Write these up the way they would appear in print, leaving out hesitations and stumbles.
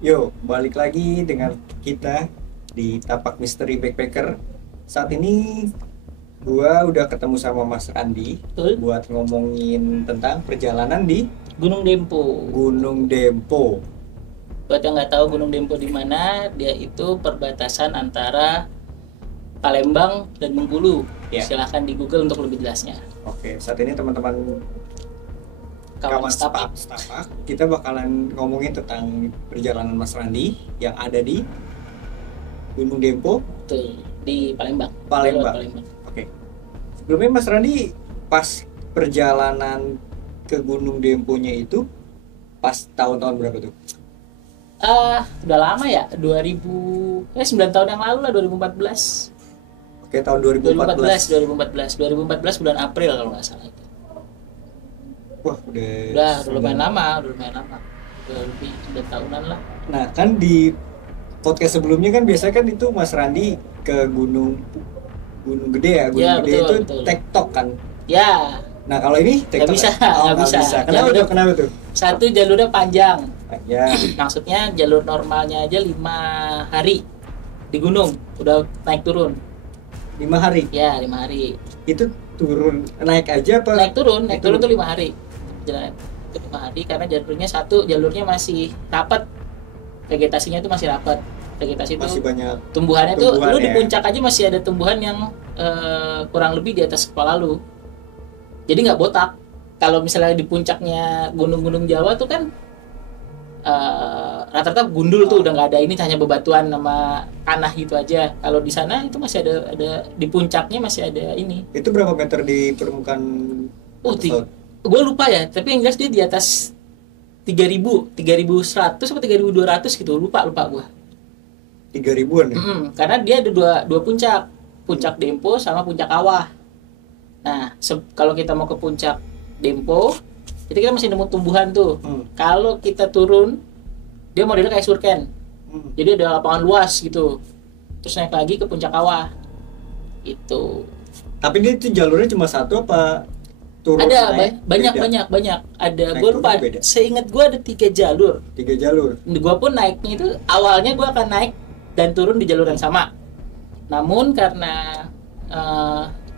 Yo, balik lagi dengan kita di Tapak Misteri Backpacker. Saat ini gua udah ketemu sama Mas Randi Betul. buat ngomongin tentang perjalanan di Gunung Dempo. Gunung Dempo. Buat yang nggak tahu Gunung Dempo di mana, dia itu perbatasan antara Palembang dan Bengkulu. Ya. Silahkan di Google untuk lebih jelasnya. Oke, saat ini teman-teman Kawan setapak. setapak, kita bakalan ngomongin tentang perjalanan Mas Randi yang ada di Gunung Dempo, Betul. Di Palembang. Palembang. Palembang. Oke. Sebelumnya Mas Randi pas perjalanan ke Gunung Demponya itu pas tahun-tahun berapa tuh? Udah lama ya, 9 tahun yang lalu lah, 2014. Oke, tahun 2014. 2014 bulan April kalau nggak salah itu. Wah, Udah lumayan lama. Udah lebih 9 tahunan lah. Nah, kan di podcast sebelumnya kan biasanya kan itu Mas Randi ke Gunung Gunung Gede ya, Gunung Ya, Gede betul, itu betul. tektok kan. Ya, Nah, kalau ini tektok bisa, ya? Oh, nggak nggak bisa. bisa. Kenapa Jalur- tuh? Kenapa tuh? satu jalurnya panjang. Ya, Maksudnya jalur normalnya aja 5 hari di gunung, udah naik turun. 5 hari. Ya, 5 hari. Itu turun naik aja apa? Naik turun tuh 5 hari. Jalan itu 5 hari karena jalurnya masih rapat. Vegetasinya itu masih rapat. Vegetasi itu Masih banyak. tumbuhannya tuh tumbuhan lu di ya. puncak aja masih ada tumbuhan yang kurang lebih di atas kepala lu. Jadi nggak botak. Kalau misalnya di puncaknya gunung-gunung Jawa tuh kan rata-rata gundul tuh, udah nggak ada ini, hanya bebatuan sama tanah gitu aja. Kalau di sana itu masih ada di puncaknya masih ada ini. Itu berapa meter di permukaan Oh, atas laut? gue lupa ya, tapi yang jelas dia di atas 3.100 atau 3.200 gitu, lupa gue. 3.000-an ya? Karena dia ada dua puncak Dempo sama puncak Kawah. Nah, kalau kita mau ke puncak Dempo, itu kita masih nemu tumbuhan tuh. Kalau kita turun, dia modelnya kayak surken. Jadi ada lapangan luas gitu. Terus naik lagi ke puncak Kawah. Itu. Tapi dia itu jalurnya cuma satu apa turun Ada naik? banyak. Ada, Naik gue turun lupa. beda? Seingat gue ada 3 jalur. 3 jalur. Gue pun naiknya itu awalnya gue akan naik dan turun di jalur yang sama. Namun karena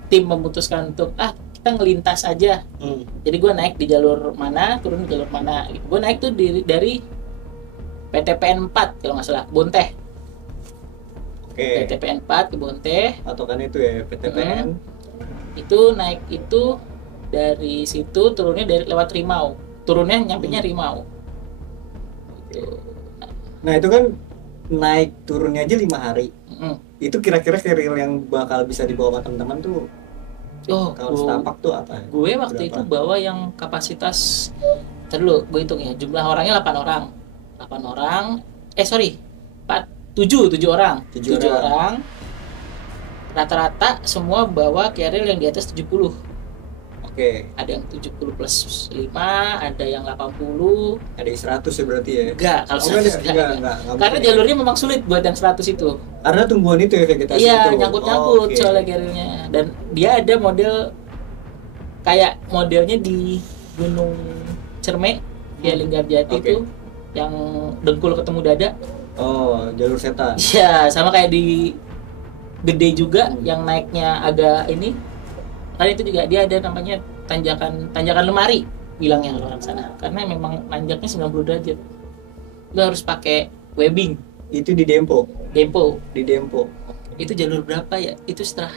tim memutuskan untuk kita ngelintas aja. Jadi gue naik di jalur mana, turun di jalur mana. Gue naik tuh dari PTPN 4 kalau nggak salah, Bonteh. Oke. PTPN 4 ke Bonteh. Atau kan itu ya PTPN. Itu naik itu dari situ turunnya lewat Rimau. Turunnya nyampenya Rimau. Gitu. Nah, itu kan naik turunnya aja 5 hari. Itu kira-kira keril yang bakal bisa dibawa sama teman-teman tuh kalau setapak tuh apa? Gue waktu itu bawa yang kapasitas, dulu gue hitung ya, jumlah orangnya 8 orang. 7 orang. 7 orang. Rata-rata semua bawa keril yang di atas 70. Oke. Ada yang 70 plus 5, ada yang 80. Ada yang 100 ya berarti ya? Enggak, kalau 100 enggak. Karena mungkin. jalurnya memang sulit buat yang 100 itu. Karena tumbuhan itu ya vegetasi Iya, itu. nyangkut-nyangkut Oke. soalnya kerilnya. Dan dia ada model kayak modelnya di Gunung Cerme, dia Linggarjati Oke. itu yang dengkul ketemu dada. Oh, jalur setan. Iya, sama kayak di Gede juga yang naiknya agak ini. Kan itu juga dia ada namanya tanjakan lemari bilangnya orang sana. Karena memang nanjaknya 90 derajat. Lu harus pakai webbing. Itu di Dempo. Di Dempo. itu jalur berapa ya? Itu setelah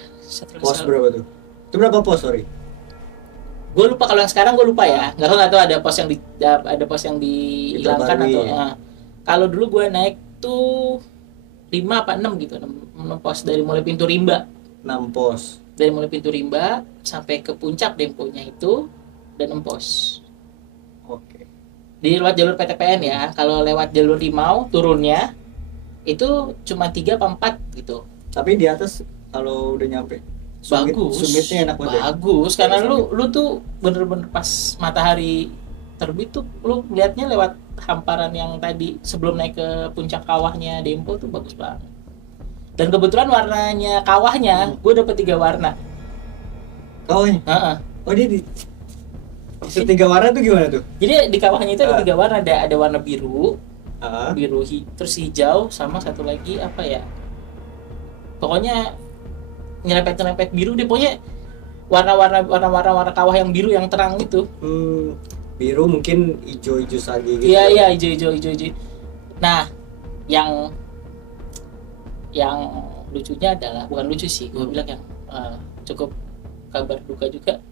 Pos berapa tuh? Itu berapa pos, sorry? Gue lupa, kalau yang sekarang gue lupa ya. Nggak tahu ada pos yang dihilangkan atau kalau dulu gue naik tuh 5 apa 6 gitu, 6 pos dari mulai pintu Rimba. 6 pos. Dari mulai pintu Rimba sampai ke puncak Demponya itu dan 6 pos. Oke. Di lewat jalur PTPN ya. Kalau lewat jalur Rimau turunnya itu cuma 3 apa 4 gitu. Tapi di atas kalau udah nyampe sumitnya enak banget. Bagus karena lu tuh bener-bener pas matahari terbit tuh lu lihatnya lewat hamparan yang tadi sebelum naik ke puncak kawahnya Dempo tuh bagus banget. Dan kebetulan warnanya kawahnya gue dapet 3 warna. Kawahnya? Oh, dia di maksud 3 warna tuh gimana tuh? Jadi di kawahnya itu ada 3 warna, ada warna biru, terus hijau, sama satu lagi apa ya, pokoknya nyerempet biru deh, pokoknya warna kawah yang biru yang terang itu. Biru mungkin hijau sagi gitu. Iya hijau. Nah yang lucunya adalah, bukan lucu sih, gue bilang yang cukup kabar duka juga,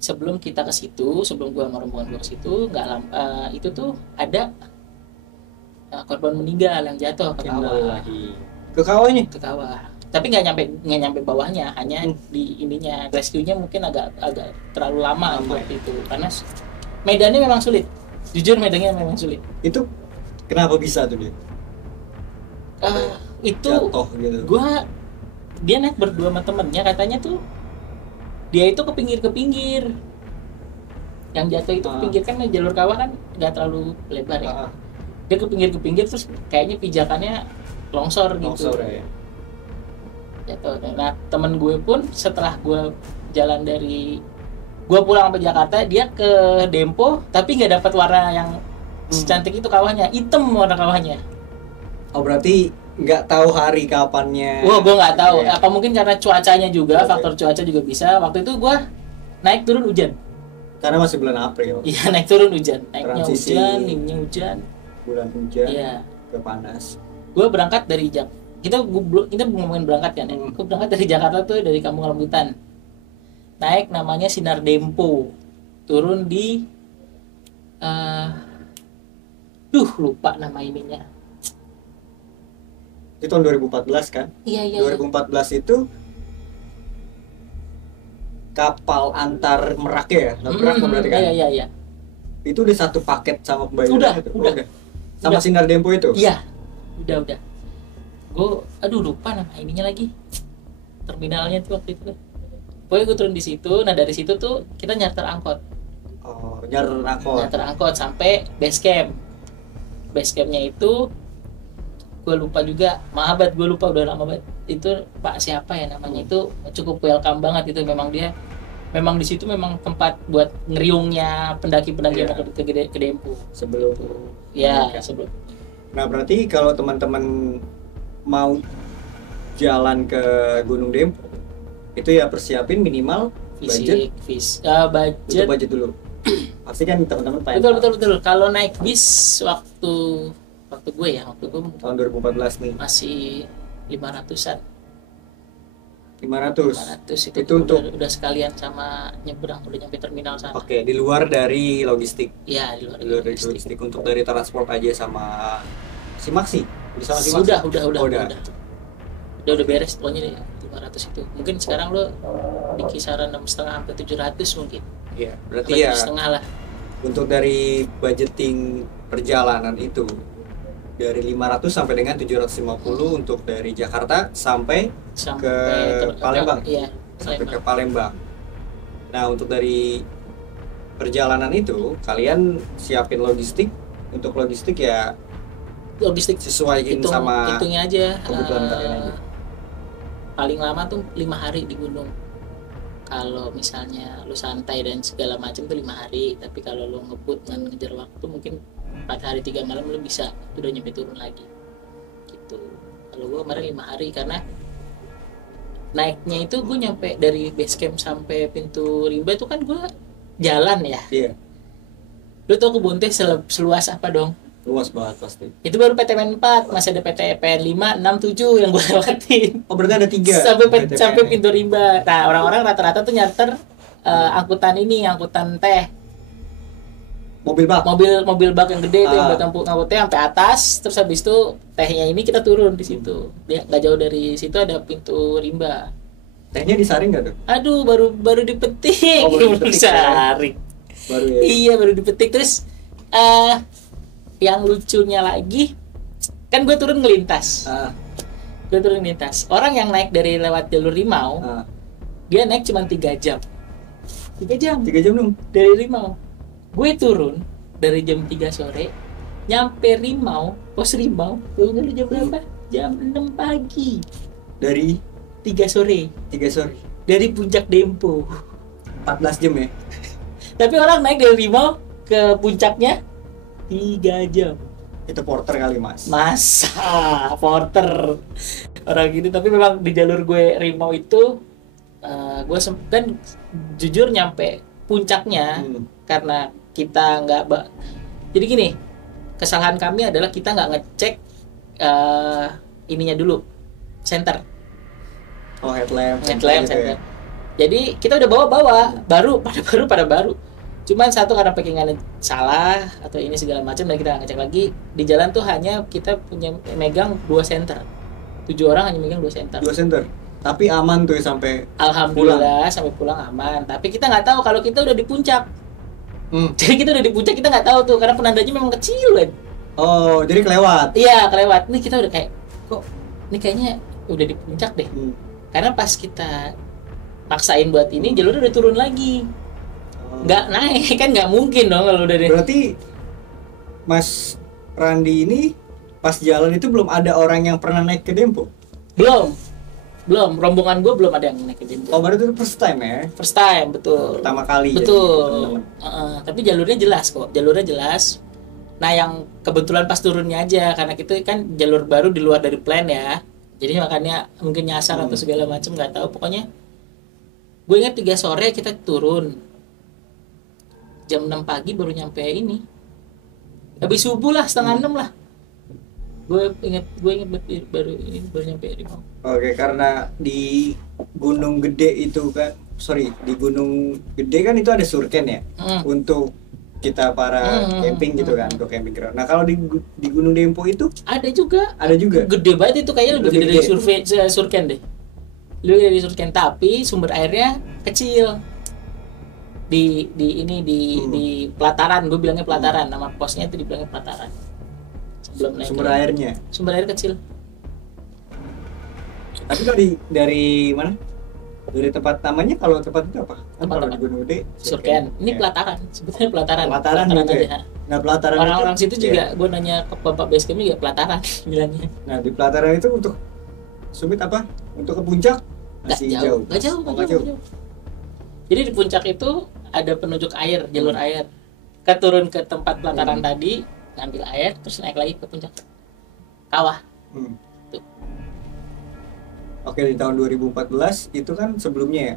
sebelum kita ke situ, sebelum gue sama rombongan gue ke situ, nggak lama itu tuh ada korban meninggal yang jatuh ke kawah. Ke kawahnya? Ke kawah. Tapi nggak nyampe bawahnya, hanya di ininya. Rescue-nya mungkin agak terlalu lama waktu itu, karena medannya memang sulit. Jujur medannya memang sulit. Itu kenapa bisa tuh dia? Itu jatuh gitu. Dia naik berdua sama temennya, katanya tuh dia itu ke pinggir. Yang jatuh itu ke pinggir, kan jalur kawah kan nggak terlalu lebar ya. Dia ke pinggir terus kayaknya pijakannya longsor gitu. Ya. Jatuh. Nah temen gue pun setelah gue jalan dari gue pulang sampai Jakarta, dia ke Dempo tapi nggak dapat warna yang secantik itu kawahnya, hitam warna kawahnya. Oh berarti nggak tahu hari kapannya. Wah gue nggak tahu. Ya. Apa mungkin karena cuacanya juga, faktor cuaca juga bisa. Waktu itu gue naik turun hujan. Karena masih bulan April. Iya naik turun hujan, naiknya transisi hujan, naiknya hujan. Bulan hujan. Iya. Ke panas. Gue berangkat dari kita ngomongin berangkat kan ya. Gue berangkat dari Jakarta tuh, dari Kampung Rambutan. Naik namanya Sinar Dempo. Turun di lupa nama ininya. Itu tahun 2014 kan? Iya. 2014 itu kapal antar Merak ya? Merak berarti kan? Iya. Itu udah satu paket sama pembayaran itu? Udah. Sama Sinar Dempo itu? Iya. Udah. Gue lupa nama ininya lagi. Terminalnya tuh waktu itu. Pokoknya gue turun di situ. Nah dari situ tuh kita nyarter angkot. Oh, nyarter angkot sampai base camp. Base campnya itu gue lupa juga, maaf banget, gue lupa, udah lama banget. Itu Pak siapa ya namanya, itu cukup welcome banget itu. Memang di situ memang tempat buat ngeriungnya pendaki-pendaki yang ke Dempo sebelum. Ya sebelum. Nah berarti kalau teman-teman mau jalan ke Gunung Dempo itu ya persiapin minimal budget. Budget dulu. Pasti kan teman-teman pengen. Betul. Kalau naik bis waktu gue tahun 2014 nih masih 500-an. 500 itu untuk udah sekalian sama nyebrang, udah nyampe terminal sana. Oke, di luar dari logistik. Iya, di luar dari logistik. Untuk dari transport aja sama si Maxi. Sama si Maxi. Udah beres pokoknya deh 500 itu. Mungkin sekarang lo di kisaran 6,5 sampai 700 mungkin. Iya, berarti ya setengah lah. Untuk dari budgeting perjalanan itu dari 500 sampai dengan 750 untuk dari Jakarta sampai ke Palembang. Iya, sampai ke Palembang. Nah, untuk dari perjalanan itu kalian siapin logistik. Untuk logistik sesuaiin sama hitungnya aja kebutuhan kalian aja. Paling lama tuh 5 hari di gunung. Kalau misalnya lu santai dan segala macam tuh 5 hari, tapi kalau lu ngebut dan ngejar waktu mungkin 4 hari 3 malam lu bisa udah nyampe turun lagi gitu. Kalau gue kemarin 5 hari karena naiknya itu gue nyampe dari base camp sampai pintu rimba itu kan gue jalan ya. Iya. Lu tau kebun teh seluas apa dong? Luas banget pasti. Itu baru PTPN 4, masih ada PTPN 5, 6, 7 yang gue lewatin. Oh berarti ada 3 sampai pintu rimba. Nah orang-orang rata-rata tuh nyarter angkutan teh. Mobil bak yang gede itu yang buat ngangkut teh sampai atas, terus habis itu tehnya ini kita turun di situ. Dia nggak jauh dari situ ada pintu rimba. Tehnya disaring nggak tuh? Aduh baru dipetik. Baru disaring. Baru ya. Iya baru dipetik. Terus yang lucunya lagi kan gue turun ngelintas. Orang yang naik dari lewat jalur Rimau, dia naik cuma 3 jam. 3 jam dong dari Rimau. Gue turun dari jam 3 sore, nyampe pos Rimau, tunggu dulu jam berapa? Jam 6 pagi. Dari 3 sore. Dari puncak Dempo. 14 jam ya. Tapi orang naik dari Rimau ke puncaknya 3 jam. Itu porter kali mas. Masa porter orang gitu. Tapi memang di jalur gue Rimau itu gue kan jujur nyampe puncaknya karena kita nggak jadi gini, kesalahan kami adalah kita nggak ngecek ininya dulu, center. Oh, headlamp gitu center. Ya. Jadi kita udah bawa baru. Cuman satu karena packingannya salah atau ini segala macam dan kita ngecek lagi di jalan tuh hanya kita punya megang 2 center. 7 orang hanya megang 2 center. 2 center. Tapi aman tuh ya sampai alhamdulillah pulang. Sampai pulang aman. Tapi kita nggak tahu kalau kita udah di puncak. Jadi kita udah di puncak kita nggak tahu tuh karena penandanya memang kecil kan. Oh, jadi kelewat. Iya, kelewat. Nih kita udah kayak kok ini kayaknya udah di puncak deh. Karena pas kita maksain buat ini jalur udah turun lagi. Nggak naik kan, nggak mungkin dong kalau udah deh. Berarti Mas Randi ini pas jalan itu belum ada orang yang pernah naik ke Dempo? Belum, rombongan gue belum ada yang naik ke Dempo. Oh, berarti itu first time ya? First time, betul. Pertama kali. Betul. Tapi jalurnya jelas kok, Nah yang kebetulan pas turunnya aja, karena itu kan jalur baru di luar dari plan ya. Jadi makanya mungkin nyasar atau segala macam nggak tahu. Pokoknya gue ingat 3 sore kita turun. Jam 6 pagi baru nyampe ini. Habis subuh lah, 5:30 lah. Gue inget baru nyampe Rimau. Oke, karena di Gunung Gede itu kan, di Gunung Gede kan itu ada surken ya, untuk kita para camping gitu kan, untuk camping ground. Nah kalau di Gunung Dempo itu ada juga. Gede banget itu, kayaknya lebih gede dari surken deh. Lebih dari surken, tapi sumber airnya kecil. Di pelataran, gue bilangnya pelataran, nama posnya itu dibilangnya pelataran. Sebelum naik sumber air kecil. Tapi dari mana? Dari tempat namanya, kalau tempat itu apa? Tempat di Gunung Gede surken. Ini pelataran, sebetulnya pelataran gitu aja. Nah, pelataran orang-orang situ juga gue nanya ke Bapak Basecamp juga pelataran bilangnya. Nah, di pelataran itu untuk summit apa? Untuk ke puncak? Masih jauh. Nggak jauh. Jadi di puncak itu ada penunjuk air, jalur air. Kita turun ke tempat pelataran tadi, ngambil air, terus naik lagi ke puncak kawah. Oke, di tahun 2014 itu kan sebelumnya ya,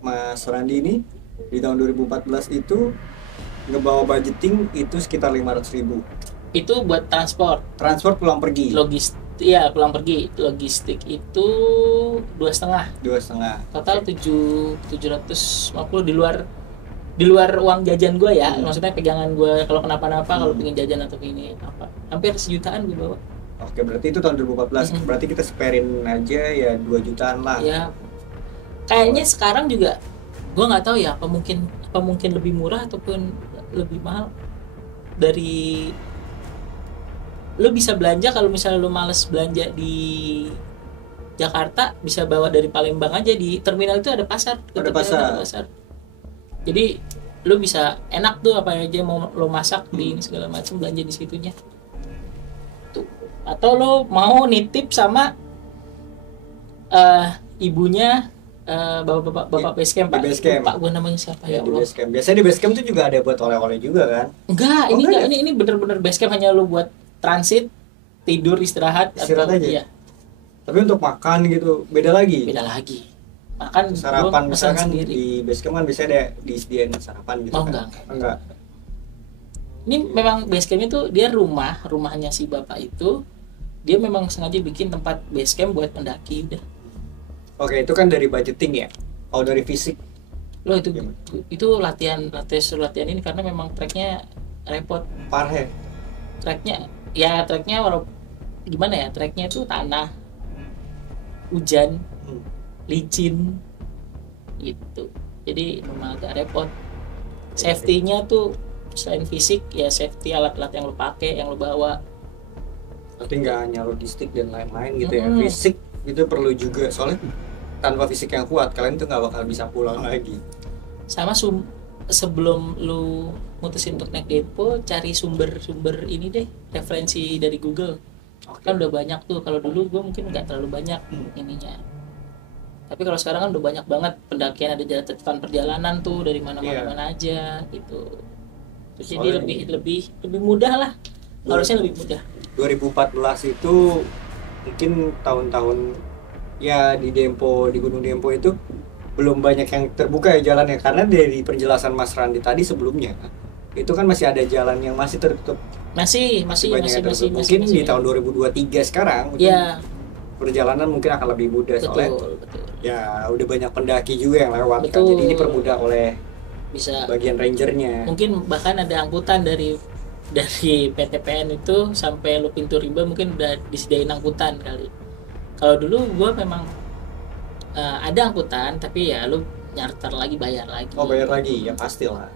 Mas Randi ini di tahun 2014 itu ngebawa budgeting itu sekitar 500.000. Itu buat transport pulang pergi. Pulang pergi. Logistik itu 2,5. Total 750 di luar uang jajan gue ya. Maksudnya pegangan gue kalau kenapa-napa, kalau pengen jajan atau ini apa. Hampir 1 jutaan gue bawa. Oke, berarti itu tahun 2014. Berarti kita sparein aja ya 2 jutaan lah. Ya. Kayaknya sekarang juga gue nggak tahu ya, apa mungkin lebih murah ataupun lebih mahal. Dari lu bisa belanja, kalau misalnya lu males belanja di Jakarta, bisa bawa dari Palembang aja. Di terminal itu ada pasar. Ada pasar. Jadi lu bisa enak tuh apa aja mau lu masak di ini segala macam, belanja di situnya. Atau lo mau nitip sama ibunya bapak Basecamp, Pak gue namanya siapa ya Allah. Biasanya di Basecamp tuh juga ada buat oleh-oleh juga kan? Enggak, ini bener-bener Basecamp hanya lo buat transit, tidur, istirahat aja. Iya. Tapi untuk makan gitu beda lagi. Makan sarapan misalkan di Basecamp kan biasanya ada disediain sarapan gitu. Enggak. Ini memang Basecamp itu dia rumahnya si bapak itu. Dia memang sengaja bikin tempat basecamp buat pendaki udah. Oke, itu kan dari budgeting ya. Kalau dari fisik, loh itu latihan ini karena memang treknya repot. Parah. Treknya gimana ya? Treknya itu tanah, hujan, licin, gitu. Jadi memang agak repot. Safety-nya tuh selain fisik ya safety alat-alat yang lo pakai, yang lo bawa. Tapi nggak hanya logistik dan lain-lain gitu ya, fisik itu perlu juga, soalnya tanpa fisik yang kuat kalian tuh nggak bakal bisa pulang lagi. Sama sebelum lu mutusin untuk naik Dempo, cari sumber ini deh, referensi dari Google. Kan udah banyak tuh. Kalau dulu gue mungkin nggak terlalu banyak ininya, tapi kalau sekarang kan udah banyak banget pendakian, ada catatan perjalanan tuh dari mana-mana aja gitu. Jadi lebih mudah lah. harusnya lebih mudah. 2014 itu mungkin tahun-tahun ya di Gunung Dempo itu belum banyak yang terbuka ya jalannya, karena dari penjelasan Mas Randi tadi sebelumnya itu kan masih ada jalan yang masih tertutup. Masih mungkin di tahun 2023 sekarang ya perjalanan mungkin akan lebih mudah, soalnya ya udah banyak pendaki juga yang lewat kan, jadi dipermudah oleh bisa bagian rangernya. Mungkin bahkan ada angkutan dari PTPN itu sampai lu pintu Rimba mungkin udah disediain angkutan kali. Kalau dulu gua memang ada angkutan, tapi ya lu nyarter lagi, bayar lagi. Oh, bayar lagi ya pastilah.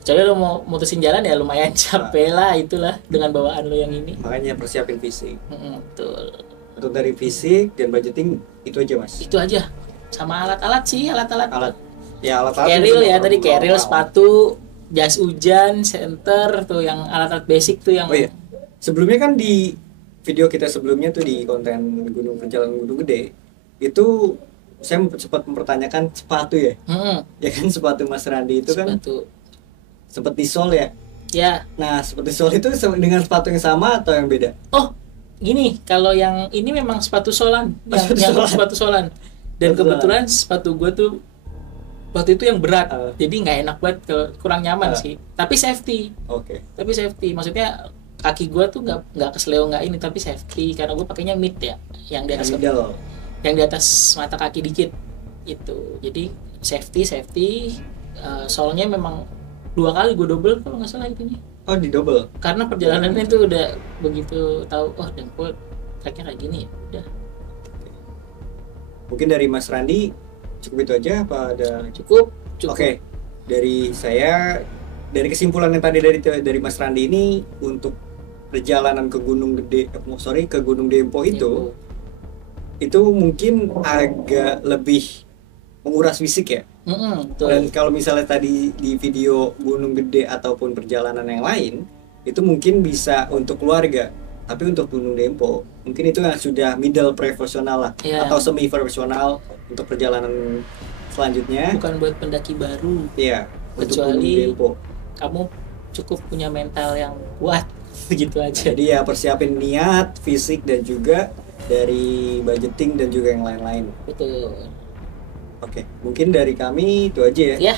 Kecuali lu mau mutusin jalan ya lumayan capek lah, itulah dengan bawaan lu yang ini. Makanya persiapin fisik. Betul. Untuk dari fisik dan budgeting itu aja Mas. Itu aja. Sama alat-alat sih, alat-alat. Ya alat-alat. Keril ya tadi, keril, sepatu, jas hujan, senter tuh yang alat-alat basic tuh yang. Oh iya. Sebelumnya kan di video kita sebelumnya tuh di konten perjalanan Gunung Gede itu saya sempat mempertanyakan sepatu ya. Ya kan sepatu Mas Randi itu sepatu. Kan sempat disol ya. Ya. Nah, seperti sol itu dengan sepatu yang sama atau yang beda? Oh, gini, kalau yang ini memang sepatu solan, yang sepatu solan. Dan kebetulan sepatu gue tuh waktu itu yang berat, jadi nggak enak banget, kurang nyaman sih. Tapi safety. Oke. Tapi safety, maksudnya kaki gue tuh nggak kesleo nggak ini, tapi safety karena gue pakainya mid ya, yang di atas yang di atas mata kaki dikit itu. Jadi safety. Soalnya memang 2 kali gue double kalau nggak salah itunya. Oh, di double. Karena perjalanannya itu udah begitu tahu, oh Dempo tracknya kayak gini ya, udah. Mungkin dari Mas Randi cukup itu aja apa ada? Cukup. Oke. Dari saya, dari kesimpulan yang tadi dari Mas Randi ini, untuk perjalanan ke Gunung ke Gunung Dempo itu mungkin agak lebih menguras fisik ya. Dan kalau misalnya tadi di video Gunung Gede ataupun perjalanan yang lain itu mungkin bisa untuk keluarga, tapi untuk Gunung Dempo mungkin itu yang sudah middle profesional lah, atau semi profesional untuk perjalanan selanjutnya. Bukan buat pendaki baru. Iya. Kecuali kamu cukup punya mental yang kuat, begitu aja. Jadi ya persiapin niat, fisik, dan juga dari budgeting dan juga yang lain-lain. Betul. Oke, mungkin dari kami itu aja ya. Ya.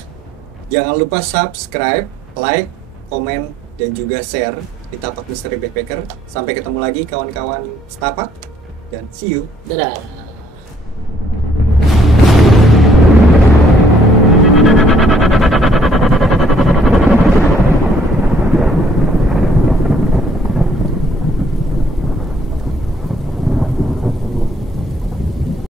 Jangan lupa subscribe, like, komen, dan juga share di Tapak Misteri Backpacker. Sampai ketemu lagi kawan-kawan setapak, dan see you. Dadah.